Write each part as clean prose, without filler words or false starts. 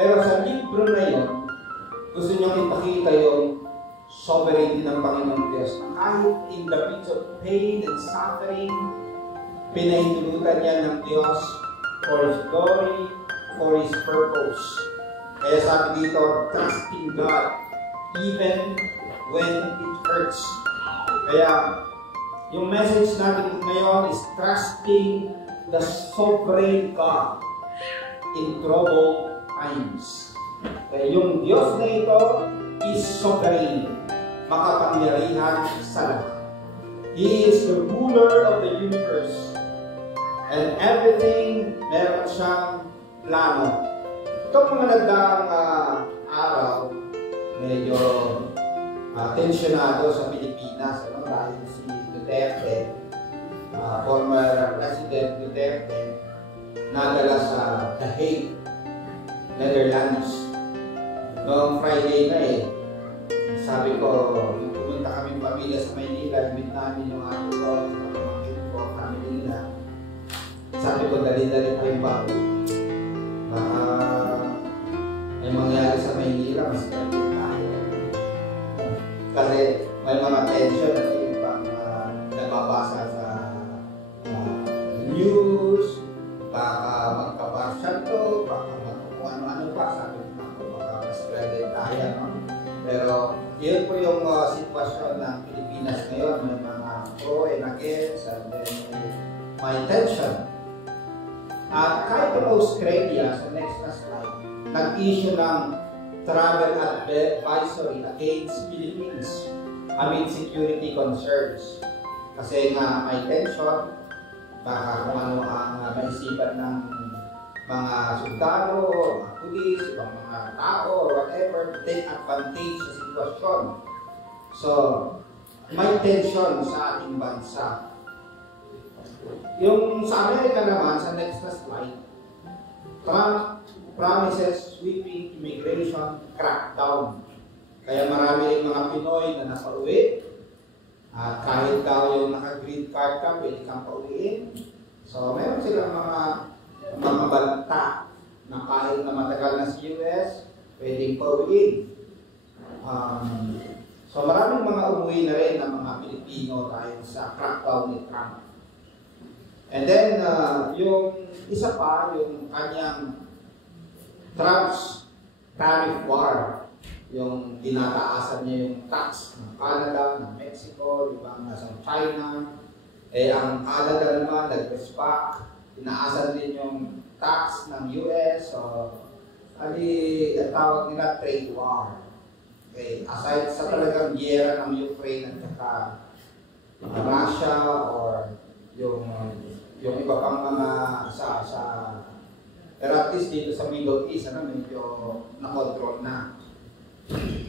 Pero sa libro na yun, gusto niyong ipakita yung sovereignty ng Panginoong Diyos. Kahit in the midst of pain and suffering, pinahintulutan niya ng Diyos for His glory, for His purpose. Kaya sabi dito, trusting God even when it hurts. Kaya yung message natin ngayon is trusting the sovereign God in troubled times. Kaya yung Diyos na ito is sovereign, makapangyarihan sa lahat. He is the ruler of the universe. And everything, meron siyang plano. Itong mga nagdaang araw, medyo tensyonado sa Pilipinas. Dahil si Duterte, former President Duterte, nadala sa The Hague, Netherlands. Noong Friday na sabi ko, pumunta kami pamilya sa Maynila, invite namin yung ato ko, family nila. Sabi ko, dali-dali tayo bago. May mangyari sa Maynila, mas pwede tayo. Kasi may mga tension at yung ibang nababasa sa news, baka magkaparsyan to, baka kung ano-ano pa, sabi ko, baka mas pwede tayo. No? Pero yun po yung sitwasyon ng Pilipinas ngayon. May mga pro and against, and then may tension. At kahit ang Australia, sa next na slide, nag-issue ng travel advisory against Philippines amid security concerns. Kasi nga may tension, baka kung ano ang maisipan ng mga sundalo, mga pulis, ibang mga tao, or whatever, take advantage sa sitwasyon. So, may tension sa ating bansa. Yung sa Amerika naman, sa next na slide, Trump promises sweeping immigration crackdown. Kaya marami rin mga Pinoy na napauwi. At kahit daw yung naka-green card ka, pwede kang pauwiin. So, meron silang mga balanta na kahit na matagal na sa US, pwedeng pauwiin. So, maraming mga umuwi na rin ng mga Pilipino dahil sa crackdown ni Trump. And then, yung isa pa, yung kanyang Trump's tariff war, yung tinataasan niya yung tax ng Canada, ng Mexico, ibang nasa China. Ang Canada naman, nag-respect, tinaasan din yung tax ng US. So, ang tawag nila trade war. Okay. Aside sa talagang giyera ng Ukraine at saka Russia or yung iba pang mga pero at least dito sa Middle East, medyo na-control na.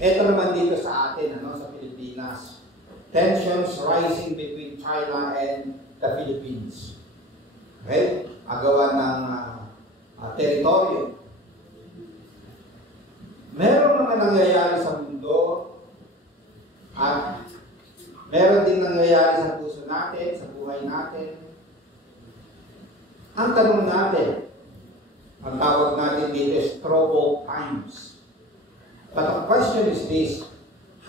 Ito naman dito sa atin, sa Pilipinas. Tensions rising between China and the Philippines. Okay? Agawan ng teritoryo. Merong mga nangyayari sa mundo at meron din nangyayari sa puso natin, sa buhay natin. Ang tanong natin, ang tawag natin dito is troubled times. But the question is this: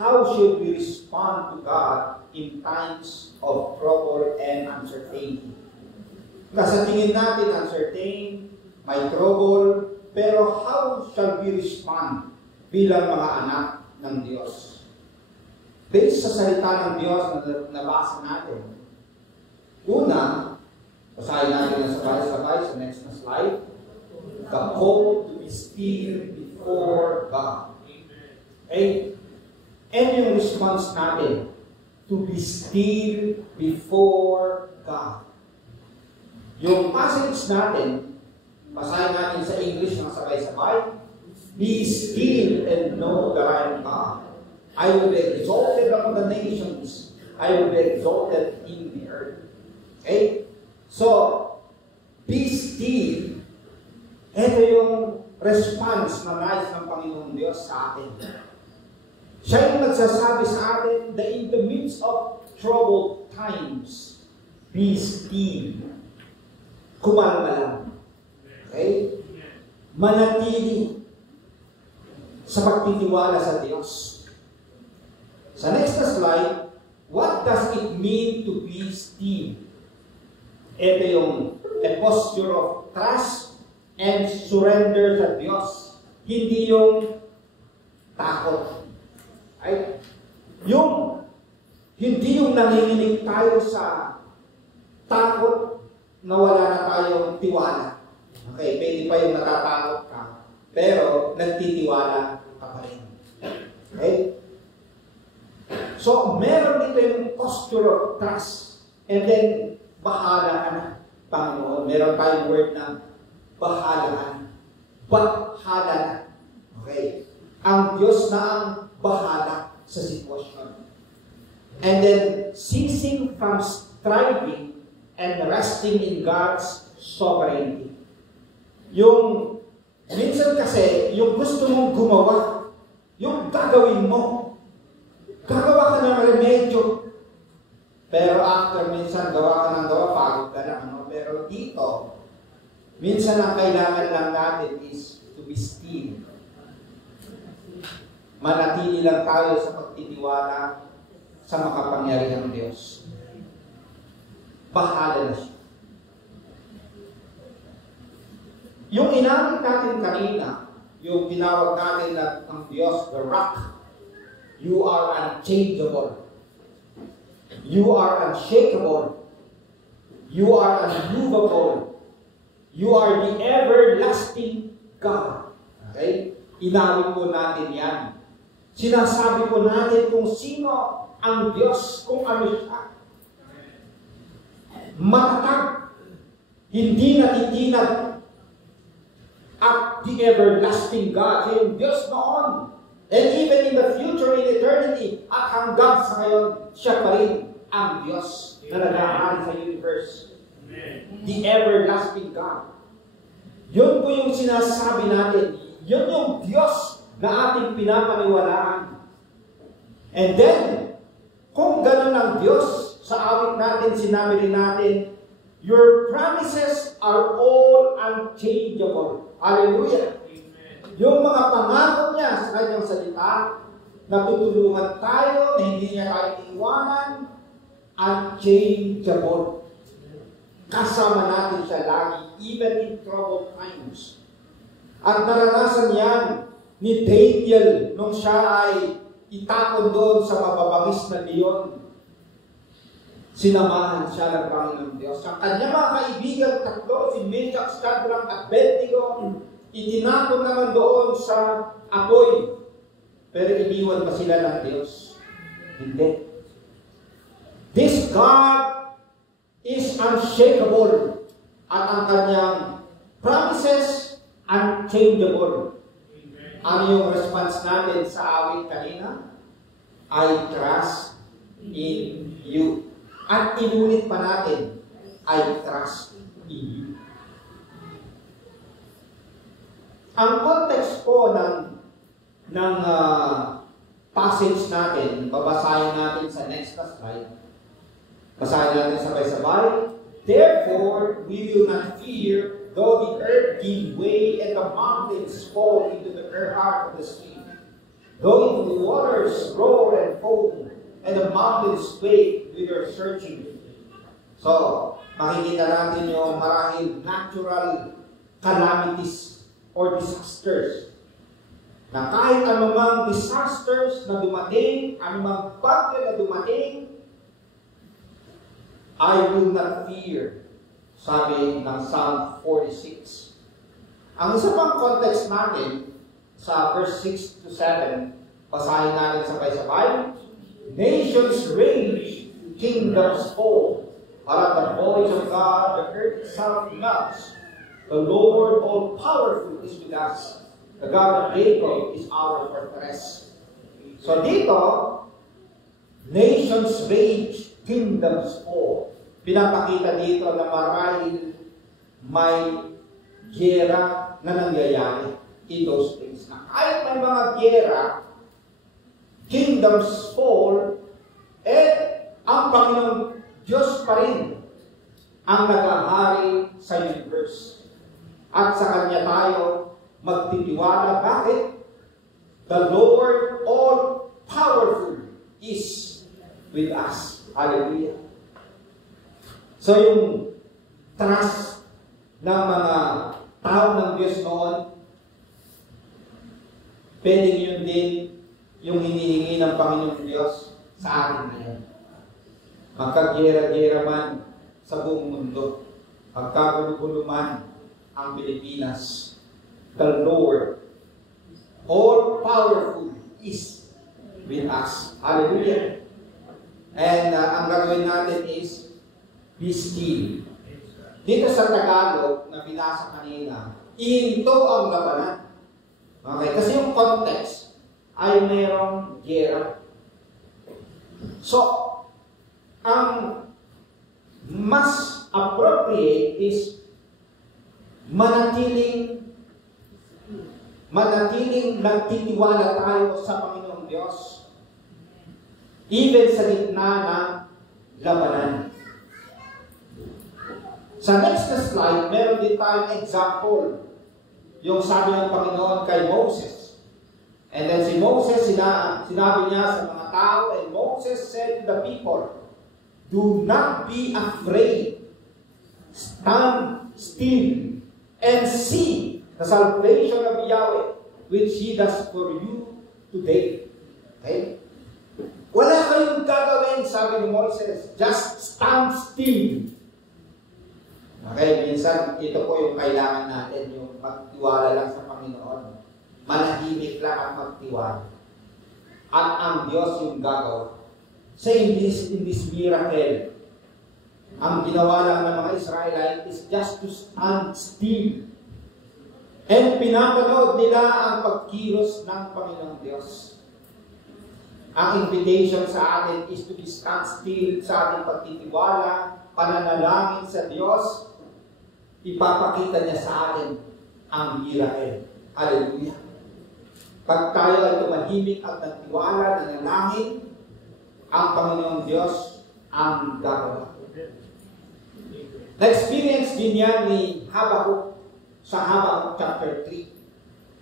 how should we respond to God in times of trouble and uncertainty? Kasi tingin natin uncertain, may trouble, pero how shall we respond bilang mga anak ng Diyos? Based sa salita ng Diyos na nabasa natin, una, basahin natin na sabay-sabay sa next na slide. The call to be still before God. Okay? And yung response natin, to be still before God. Yung passage natin, basahin natin sa English na sabay-sabay. Be still and know that I am God. I will be exalted among the nations. I will be exalted in the earth. Okay? So, be still. Ito yung response na nais ng Panginoong Diyos sa atin. Siya yung nagsasabi sa atin that in the midst of troubled times, be still. Kumalma lang. Okay? Manatili. sa pagtitiwala sa Diyos. Sa next na slide, what does it mean to be still? Ito yung a posture of trust and surrender sa Diyos. Hindi yung takot. Right? Hindi yung nanginginig tayo sa takot na wala na tayong tiwala. Okay, pwede pa yung natatakot ka, pero nagtitiwala ka pa rin. Okay? So, meron dito yung posture of trust. And then, bahala ka na, Panginoon. Meron tayong word na bahala ka na. Bahala na. Okay? Ang Diyos na ang bahala sa sitwasyon. And then, ceasing from striving and resting in God's sovereignty. Yung, minsan kasi, yung gusto mong gumawa, yung gagawin mo, gagawa ka ng remedyo. Pero after minsan gawa ka ng gawa, pagod ka lang. No? Pero dito, minsan ang kailangan lang natin is to be still. Manatili lang tayo sa pagtitiwala sa makapangyarihang Diyos. Bahala na siya. Yung inamit natin kanina, yung tinawag natin na ang Diyos, the rock, you are unchangeable. You are unshakable. You are unmovable. You are the everlasting God. Okay? Inawit po natin yan. Sinasabi po natin kung sino ang Diyos, kung ano siya. Matatag. Hindi natitinag. At the everlasting God. Siya yung Diyos noon. And even in the future, in eternity, at hanggang sa ngayon, siya pa rin ang Diyos na nag-ahari sa universe. Amen. The everlasting God. Yun po yung sinasabi natin. Yun yung Diyos na ating pinapaniwalaan. And then, kung ganun ang Diyos, sa awit natin, sinabi rin natin, your promises are all unchangeable. Hallelujah. Yung mga pangako niya sa kanyang salita, natutulungan tayo, na hindi niya tayo iiwanan, unchangeable. Kasama natin siya lagi, even in troubled times. At naranasan yan ni Daniel nung siya ay itapon doon sa mababangis na leon. Sinamahan siya ng Panginoon Diyos. Ang kanyang mga kaibigan, tatlo, si Meshach, Shadrach at Abednego, itinapon naman doon sa apoy. Pero iniwan pa sila ng Diyos? Hindi. This God is unshakable at ang kanyang promises unchangeable. Ano yung response natin sa awit kanina? I trust in you. At inulit pa natin, I trust in you. Ang context po ng passage natin, babasahin natin sa next slide. Basahin natin sabay-sabay. Therefore, we will not fear, though the earth give way and the mountains fall into the heart of the sea. Though the waters roar and foam, and the mountains quake with their surging. So, makikita natin yung marahil natural calamities or disasters. Na kahit anumang disasters na dumating, anumang bagyo na dumating, I will not fear, sabi ng Psalm 46. Ang isa pang context natin, sa verse 6 to 7, basahin natin sabay-sabay. Nations rage, kingdoms fall, but at the voice of God, the earth itself melts. The Lord all-powerful is with us. The God of Jacob is our fortress. So dito, nations rage, kingdoms fall. Pinapakita dito na marahil may giyera na nangyayari in those days. Na kahit may mga giyera, kingdoms fall, ang Panginoon Diyos pa rin ang nag-ahari sa universe. At sa Kanya tayo magtitiwala. Bakit? The Lord all-powerful is with us. Hallelujah. So yung trust ng mga tao ng Diyos noon, pwedeng yun din yung hinihingi ng Panginoon Diyos sa atin ngayon. Magkagera-gera man sa buong mundo, magkagulo-gulo man ang Pilipinas, the Lord, all-powerful, is with us. Hallelujah. And ang gagawin natin is, be still. Dito sa Tagalog, na binasa kanina, ito ang labanan. Okay, kasi yung context ay mayroong gera. So, ang mas appropriate is manatiling nagtitiwala tayo sa Panginoong Diyos even sa gitna ng labanan. Sa next na slide, meron din tayong example. Yung sabi ng Panginoon kay Moses. And then si Moses, sinabi niya sa mga tao, and Moses said to the people, do not be afraid. Stand still and see the salvation of Yahweh, which He does for you today. Okay? Wala kayong gagawin, sabi ni Moses. Just stand still. Okay, minsan ito po yung kailangan natin, yung magtiwala lang sa Panginoon. Manahimik lang ang magtiwala. At ang Diyos yung gagawa. So in this miracle, ang ginawa lang ng mga Israelite is just to stand still. And pinapanood nila ang pagkilos ng Panginoong Diyos. Ang invitation sa atin is to be stand still sa ating pagtitiwala, pananalangin sa Diyos. Ipapakita niya sa atin ang miracle. Hallelujah. Pag tayo ay tumahimik at nagtiwala, nanalangin, ang Panginoong Diyos ang gagawa. Na-experience din yan ni Habakkuk sa Habakkuk chapter 3.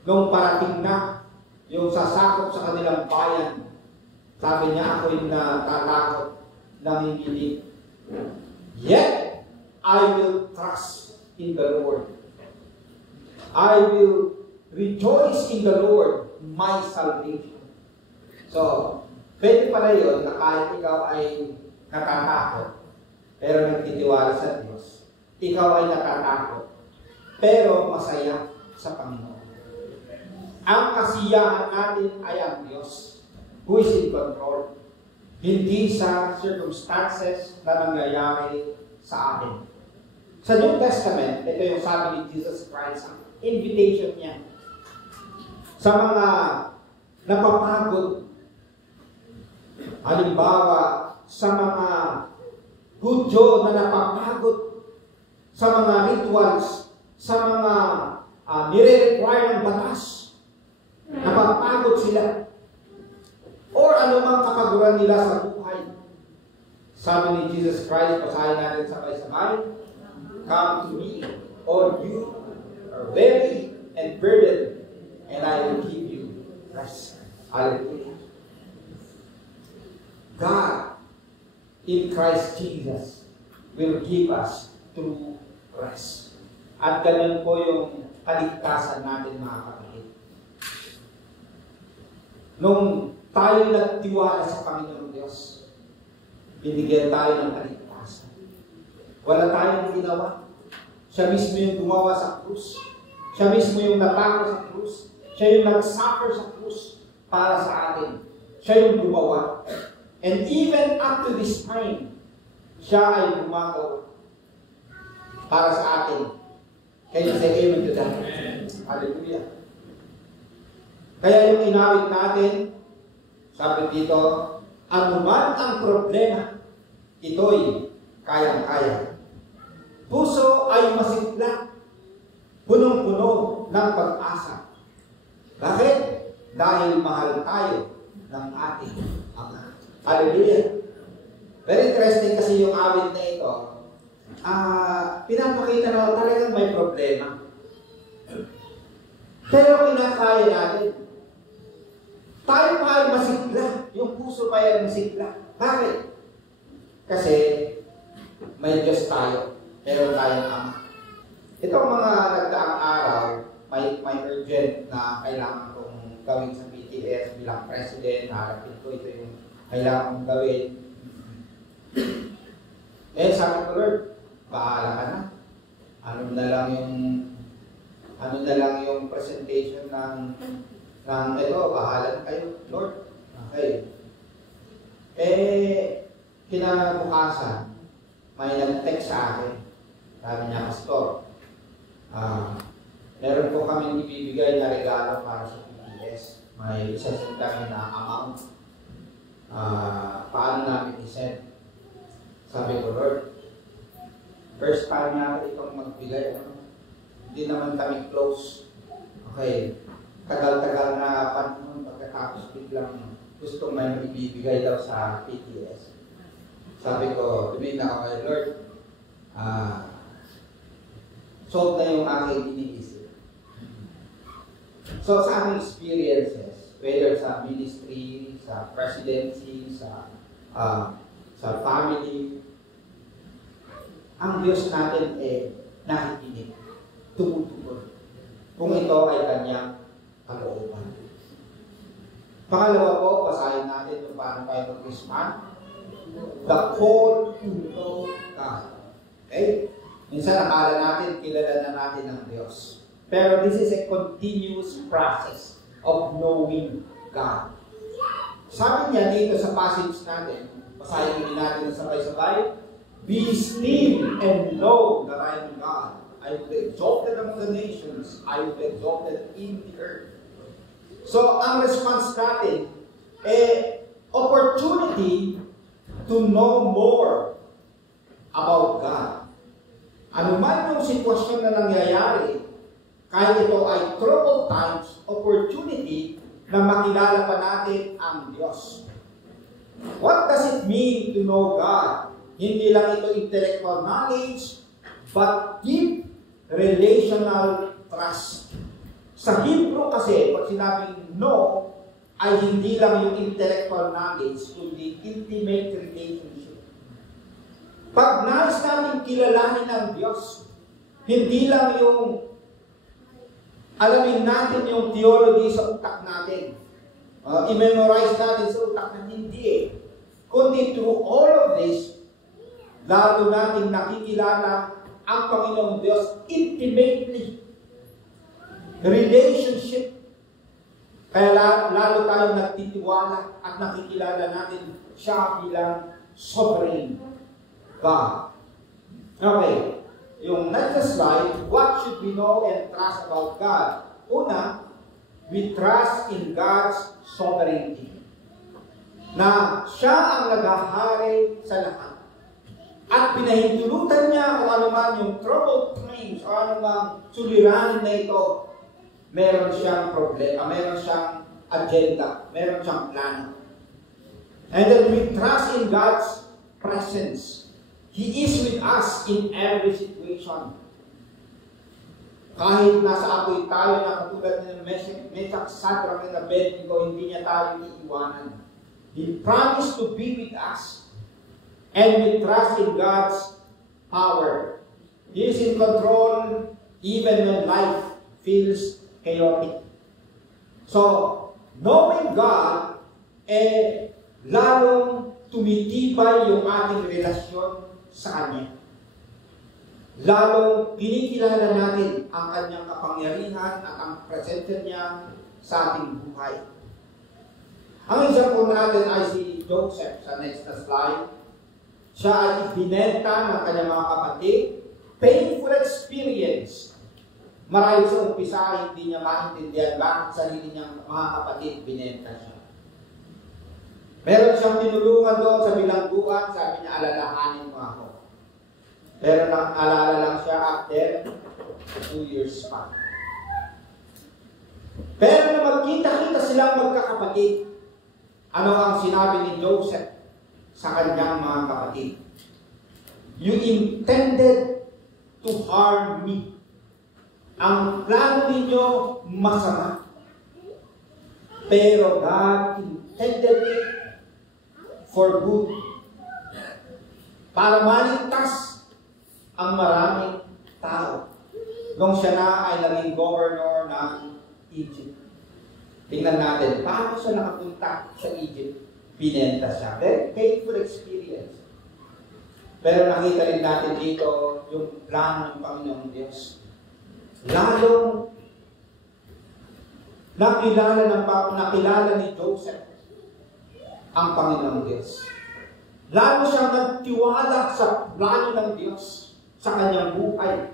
Nung parating na yung sasakop sa kanilang bayan, sabi niya, ako'y natatakot, nanginginig. Yet, I will trust in the Lord. I will rejoice in the Lord, my salvation. So, pwede pala yun na kahit ikaw ay natatakot, pero nagtitiwala sa Diyos. Ikaw ay natatakot, pero masaya sa Panginoon. Ang kasiyahan natin ay ang Diyos, who is in control. Hindi sa circumstances na nangyayari sa atin. Sa New Testament, ito yung sabi ni Jesus Christ, ang invitation niya sa mga napapagod, halimbawa sa mga Hudyo na napapagod sa mga rituals, sa mga nire-require ng batas, napapagod sila, or anumang kakaguran nila sa buhay. Sabi ni Jesus Christ, basahin natin sabay-sabay, come to me, all you are weary and burdened, and I will give you rest. Hallelujah. God, in Christ Jesus, will give us true rest. At ganun po yung kaligtasan natin, mga kapatid. Nung tayo nagtiwala sa Panginoon Diyos, binigyan tayo ng kaligtasan. Wala tayong ginawa. Siya mismo yung gumawa sa krus. Siya mismo yung natako sa krus. Siya yung nag-suffer sa krus para sa atin. Siya yung gumawa. And even up to this time, siya ay gumagawa para sa atin. Can you say amen to that? Hallelujah. Kaya yung inawit natin, sabi dito, anuman ang problema, ito'y kayang-kaya. Puso ay masigla, punong-puno ng pag-asa. Bakit? Dahil mahal tayo ng ating Ama. Hallelujah. Very interesting kasi yung awit na ito. Pinapakita na talagang may problema. Pero kinakaya natin. tayo pa ay masigla. Yung puso pa ay masigla. Bakit? Kasi may Diyos tayo. Meron tayong Ama. Itong mga nagdaang araw, may urgent na kailangan kong gawin sa PTS bilang president. Harapin ko, ito yung kailangan kong gawin. Sabi ko, Lord, bahala ka na. Ano na lang yung presentation ng ito, bahala na kayo, Lord. Okay. Kinabukasan, may nag-text sa akin. Sabi niya, Pastor, meron po kami ibibigay na regalo para sa PTS. May isa-set kami na amount. Paano namin i-send? Sabi ko, Lord, first time niya itong magbigay. Hindi naman kami close. Okay. Tagal-tagal na panahon pagkatapos biglang gusto may ibibigay daw sa PTS. Sabi ko, tumingin ako kay Lord, solve na yung aking iniisip. So sa aming experiences, whether sa ministry, sa presidency, sa family, ang Diyos natin nakikinig, tumutugon. Kung ito ay kanyang kalooban. Pangalawa po, basahin natin kung paano tayo mag-respond. The call to know God. Okay? Minsan akala natin, kilala na natin ang Diyos. Pero this is a continuous process of knowing God. Sabi niya dito sa passage natin, basahin din natin na sabay-sabay, be still and know that I am God. I will be exalted among the nations. I will be exalted in the earth. So, ang response natin, opportunity to know more about God. Ano man yung sitwasyon na nangyayari, kahit ito ay troubled times, opportunity na makilala pa natin ang Diyos. What does it mean to know God? Hindi lang ito intellectual knowledge, but deep relational trust. Sa Hebrew kasi, pag sinabing know, ay hindi lang yung intellectual knowledge, kundi intimate relationship. Pag nais natin kilalanin ang Diyos, hindi lang yung alamin natin yung theology sa utak natin. I-memorize natin sa utak natin, hindi kundi through all of this, lalo natin nakikilala ang Panginoong Diyos intimately. Relationship. Kaya lalo tayong nagtitiwala at nakikilala natin siya bilang sovereign God. Okay. Yung next slide, what should we know and trust about God? Una, we trust in God's sovereignty. Na siya ang naghahari sa lahat. At pinahintulutan niya kung ano man yung troubled times o ano man suliranin na ito, meron siyang problema, meron siyang agenda, meron siyang plano. And then we trust in God's presence. He is with us in every situation. Kahit nasa apoy tayo na katulad ng Meshach, Shadrach, and Abednego, hindi niya tayo iiwanan. He promised to be with us. And we trust in God's power. He is in control even when life feels chaotic. So, knowing God, lalong tumitibay yung ating relasyon sa Kanya. Lalong kinikilala natin ang Kanyang kapangyarihan at ang presensya niya sa ating buhay. Ang example natin ay si Joseph sa next na slide. Siya ay ibinenta ng kanyang mga kapatid. Painful experience. Marahil sa umpisa, hindi niya maintindihan bakit sarili niyang mga kapatid binenta siya. Meron siyang tinulungan doon sa bilangguan, sabi niya, alalahanin mo ako. Pero nang-alala lang siya after 2 years pa. Pero na magkita-kita silang magkakapatid, ano ang sinabi ni Joseph sa kanyang mga kapatid? You intended to harm me. Ang plano ninyo masama. Pero God intended it for good. Para maligtas ang maraming tao. Nung siya na ay naging governor ng Egypt. Tingnan natin, paano siya nakapunta sa Egypt? Binenta siya. Very painful experience. Pero nakita rin natin dito yung plan ng Panginoong Diyos. Lalong nakilala ni Joseph ang Panginoong Diyos. Lalo siyang nagtiwala sa plano ng Diyos sa kanyang buhay.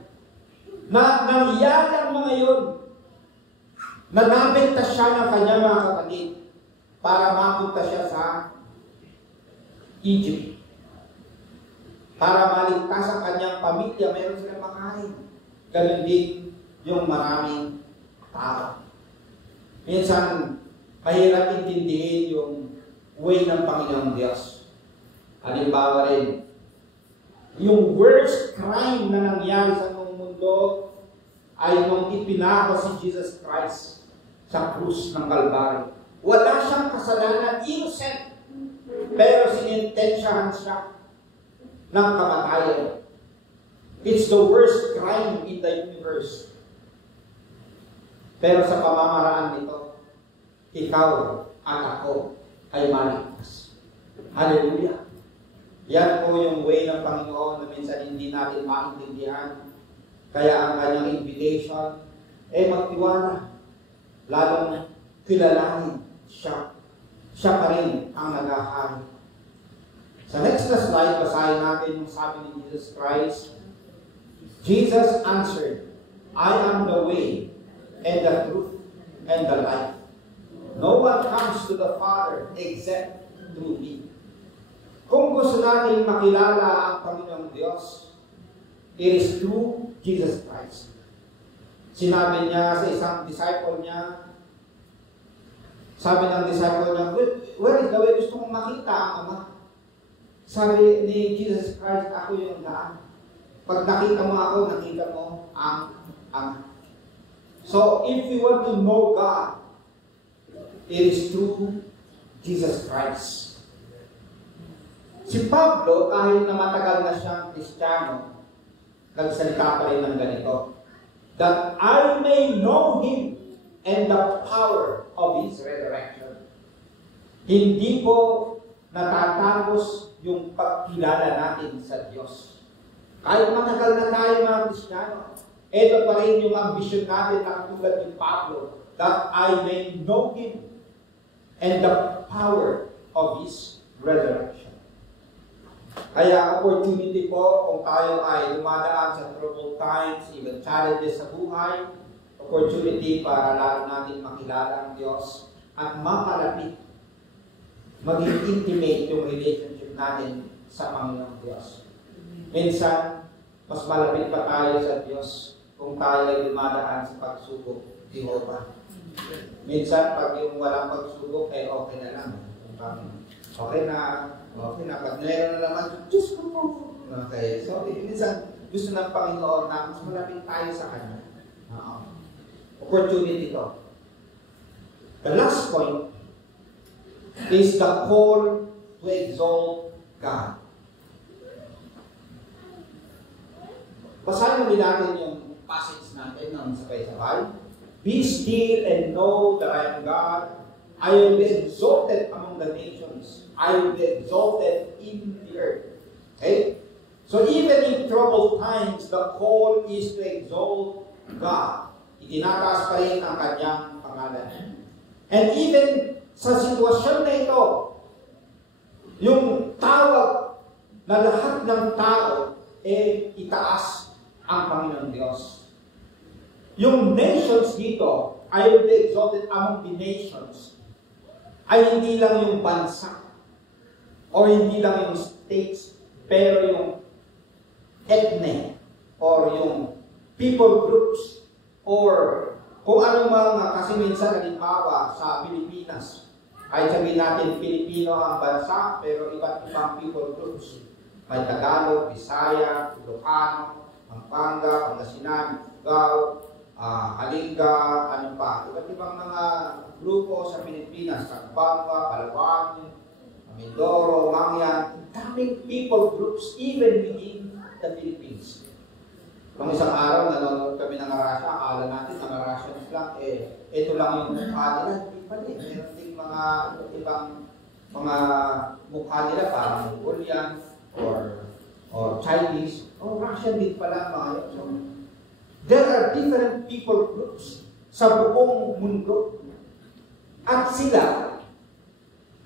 Na nangyari ang mga yun, na nabenta siya ng kanyang mga kapatid para mapunta siya sa Egypt. Para maligtas ang kanyang pamilya, meron silang makain. Ganun din yung maraming tao. Minsan, mahirap intindihin yung way ng Panginoong Diyos. Halimbawa rin, yung worst crime na nangyari sa mundo ay nung ipinako si Jesus Christ sa krus ng Kalbaryo. Wala siyang kasalanan, innocent. Pero sinintensyahan siya ng kamatayan. It's the worst crime in the universe. Pero sa pamamaraan nito, ikaw at ako ay maligtas. Hallelujah! Yan po yung way ng Panginoon na minsan hindi natin maintindihan. Kaya ang kanyang invitation, magtiwala. Lalong kilalanin siya. Siya pa rin ang nag-ahari. Sa next na slide, basahin natin yung sabi ni Jesus Christ. Jesus answered, I am the way, and the truth, and the life. No one comes to the Father except through me. Kung gusto natin makilala ang Panginoong Diyos, it is through Jesus Christ. Sinabi niya sa isang disciple niya, sabi ng disciple niya, where is the way? Gusto kong makita ang Ama. Sabi ni Jesus Christ, ako yung daan. Pag nakita mo ako, nakita mo ang Ama. So, if we want to know God, it is through Jesus Christ. Si Pablo, kahit na matagal na siyang Kristiyano, nagsalita pa rin ng ganito, that I may know Him and the power of His resurrection. Hindi po natatapos yung pagkilala natin sa Diyos. Kahit matagal na tayo mga Kristiyano, ito pa rin yung ambisyon natin na katulad ni Pablo, that I may know Him and the power of His resurrection. Kaya opportunity po kung tayo ay dumadaan sa troubled times, even challenges sa buhay, opportunity para lalo natin makilala ang Diyos at mapalapit, maging intimate yung relationship natin sa Panginoong Diyos. Minsan, mas malapit pa tayo sa Diyos kung tayo ay dumadaan sa pagsubok, Jehovah. Minsan, pag yung walang pagsubok, okay na lang. Okay na. Pag meron na naman, Diyos ko po. Okay. So, minsan, gusto ng Panginoon na mas malapit tayo sa Kanya. Opportunity to. The last point is the call to exalt God. Basahin namin natin yung passage natin ng sabay-sabay. Be still and know that I am God. I will be exalted among the nations. I will be exalted in the earth. Okay? So even in troubled times, the call is to exalt God. Itinataas pa rin ang kanyang pangalan. And even sa sitwasyon na ito, yung tawag na lahat ng tao, itaas ang Panginoong Diyos. Yung nations dito, I will be exalted among the nations, ay hindi lang yung bansa, o hindi lang yung states, pero yung ethnic, or yung people groups, or kung ano mga, kasi minsan halimbawa sa Pilipinas, ay sabihin natin Pilipino ang bansa, pero iba't ibang people groups. May Tagalog, Bisaya, Ilocano, Pampanga, Pangasinan, Ifugao, Kalinga, ano pa, iba't ibang mga grupo sa Pilipinas, Pampanga, Palawan, Mindoro, Mangyan, daming people groups even within the Philippines. Nung isang araw, nanonood kami ng Russia, akala natin ng Russians lang, ito lang yung mukha nila, hindi pa rin. Meron din mga ibang mga mukha nila, parang Mongolian or Chinese, o Russian din pala mga yun. So, there are different people groups sa buong mundo. At sila,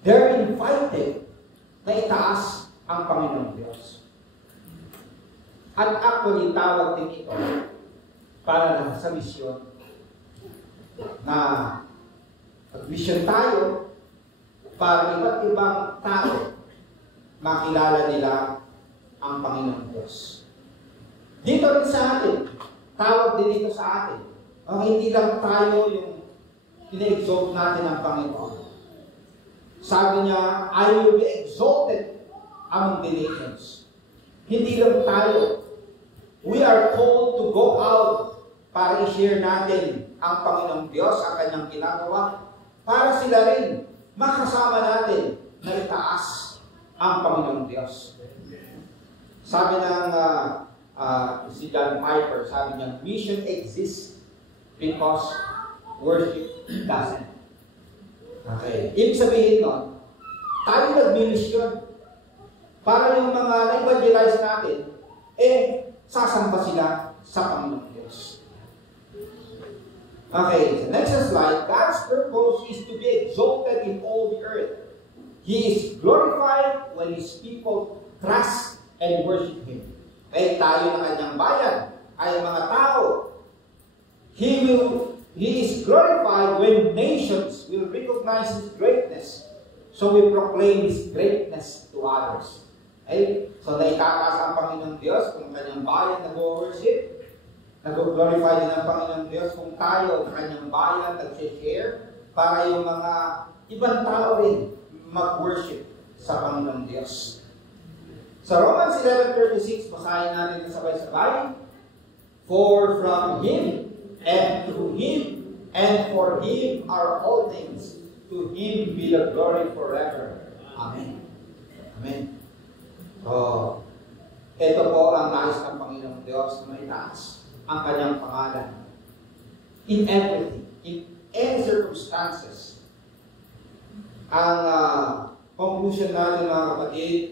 they're invited na itaas ang Panginoong Diyos. At actually, tawag din ito para lang sa misyon na mag-mission tayo para iba't ibang tao makilala nila ang Panginoong Diyos. Dito rin sa atin, tawag din ito sa atin. Hindi lang tayo yung ina-exalt natin ang Panginoon. Sabi niya, I will be exalted among the nations. Hindi lang tayo. We are called to go out para i-share natin ang Panginoong Diyos, ang kanyang ginagawa, para sila rin makasama natin na itaas ang Panginoong Diyos. Sabi ng si John Piper, sabi niya, mission exists because worship doesn't. Okay. Ibig sabihin nun, tayo nag-mission para yung mga na-evangelize natin, sasamba sila sa Panginoong Diyos. Okay, the next slide. God's purpose is to be exalted in all the earth. He is glorified when His people trust and worship Him. Tayo na kanyang bayan, ay mga tao. He is glorified when nations will recognize His greatness. So we proclaim His greatness to others. Okay? So naitataas ang Panginoong Diyos kung kanyang bayan nag-worship. Nag-glorify din ang Panginoong Diyos kung tayo na kanyang bayan nag-share para yung mga ibang tao rin mag-worship sa Panginoong Diyos. Sa Romans 11:36, basahin natin ito sabay-sabay. For from Him, and through Him, and for Him are all things. To Him be the glory forever. Amen. Amen. So, ito po ang nais ng Panginoong Diyos na itaas ang kanyang pangalan. In everything, in any circumstances. Ang conclusion natin mga kapatid,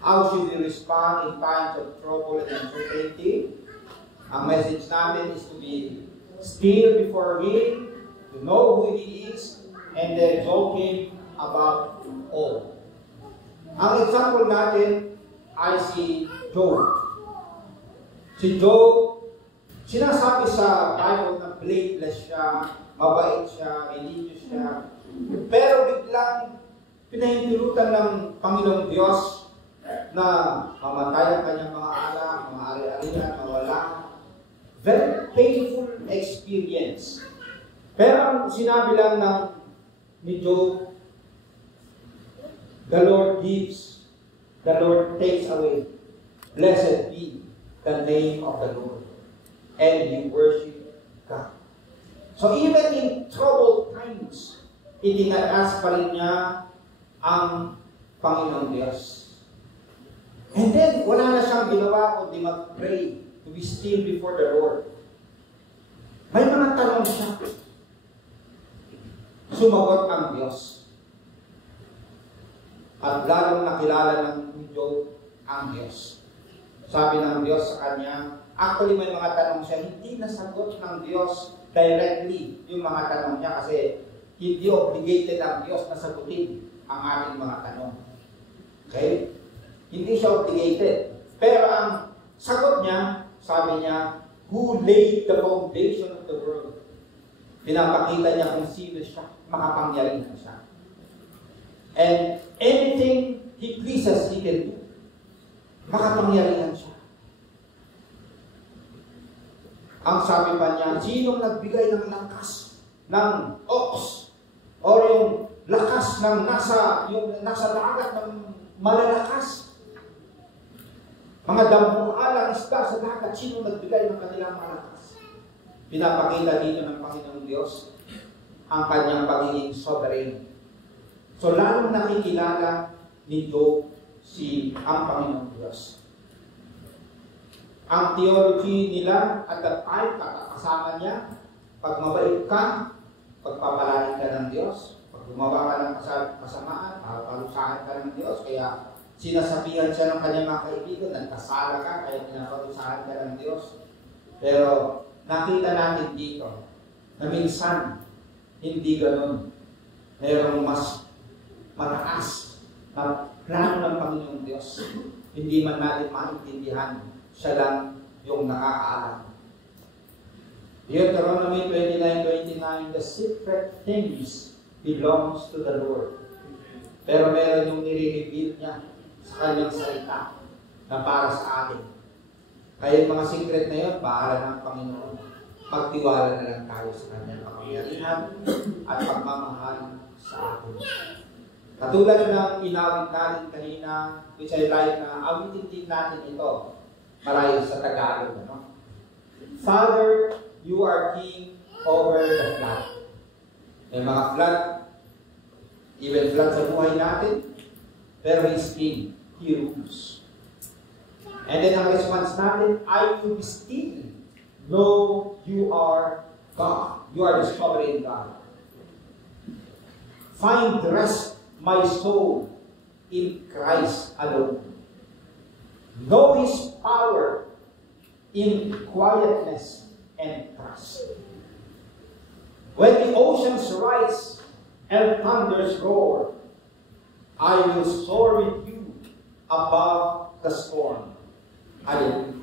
how should we respond in times of trouble and uncertainty? Ang message natin is to be still before Him, to know who He is, and then exalt Him above all. Ang example natin ay si Job. Si Job, sinasabi sa Bible na blameless siya, mabait siya, religious siya, pero biglang pinahintulutan ng Panginoong Diyos na mamatay ang kanyang mga anak, mga ari-arian, mawala. Very painful experience. Pero ang sinabi lang ni Job, the Lord gives, the Lord takes away. Blessed be the name of the Lord. And you worship God. So even in troubled times, itinataas pa rin niya ang Panginoong Diyos. And then, wala na siyang ginawa kundi mag-pray to be still before the Lord. May mga tanong siya. Sumagot ang Diyos. At lalong nakilala ng Job ang Diyos. Sabi ng Diyos sa kanya, actually may mga tanong siya, hindi nasagot ng Diyos directly yung mga tanong niya kasi hindi obligated ang Diyos na sagutin ang ating mga tanong. Okay? Hindi siya obligated. Pero ang sagot niya, sabi niya, who laid the foundation of the world? Pinapakita niya kung sino siya, makapangyarihan siya. And anything He pleases, He can do. Makapangyarihan siya. Ang sabi pa niya, sinong nagbigay ng lakas ng ox o yung lakas ng nasa dagat ng malalakas? Mga dambuhalang isda sa dagat, sino nagbigay ng kanilang malakas? pinapakita dito ng Panginoong Diyos ang kanyang pagiging sovereign. So, lalong nakikilala ni Job ang Panginoong Diyos. Ang theology nila at that time, kasama niya, pag mabait ka, pagpapalain ka ng Diyos, pag gumawa ka ng kasamaan, palusahan ka ng Diyos, kaya sinasabihan siya ng kanyang mga kaibigan, nagkasala ka, kaya pinapalusahan ka ng Diyos. Pero nakita natin dito na minsan hindi ganun. Mayroong mas mataas na plano ng Panginoong Diyos. Hindi man natin maintindihan, siya lang yung nakakaalam. Deuteronomy 29:29, the secret things belongs to the Lord. Pero meron yung nire-reveal niya sa kanyang salita na para sa atin. Kaya yung mga secret na yun, bahala ng Panginoon. Pagtiwala na lang tayo sa kanyang kapangyarihan at pagmamahal sa atin. Katulad ng inawit natin kanina, which I like na awitin din natin ito, marahil sa Tagalog. Ano? Father, you are king over the flood. May mga flood, even flood sa buhay natin, pero He's king. He rules. And then ang response natin, I will be still. No, you are God. You are the sovereign God. Find rest, my soul, in Christ alone. Know His power in quietness and trust. When the oceans rise and thunders roar, I will soar with you above the storm. Hallelujah.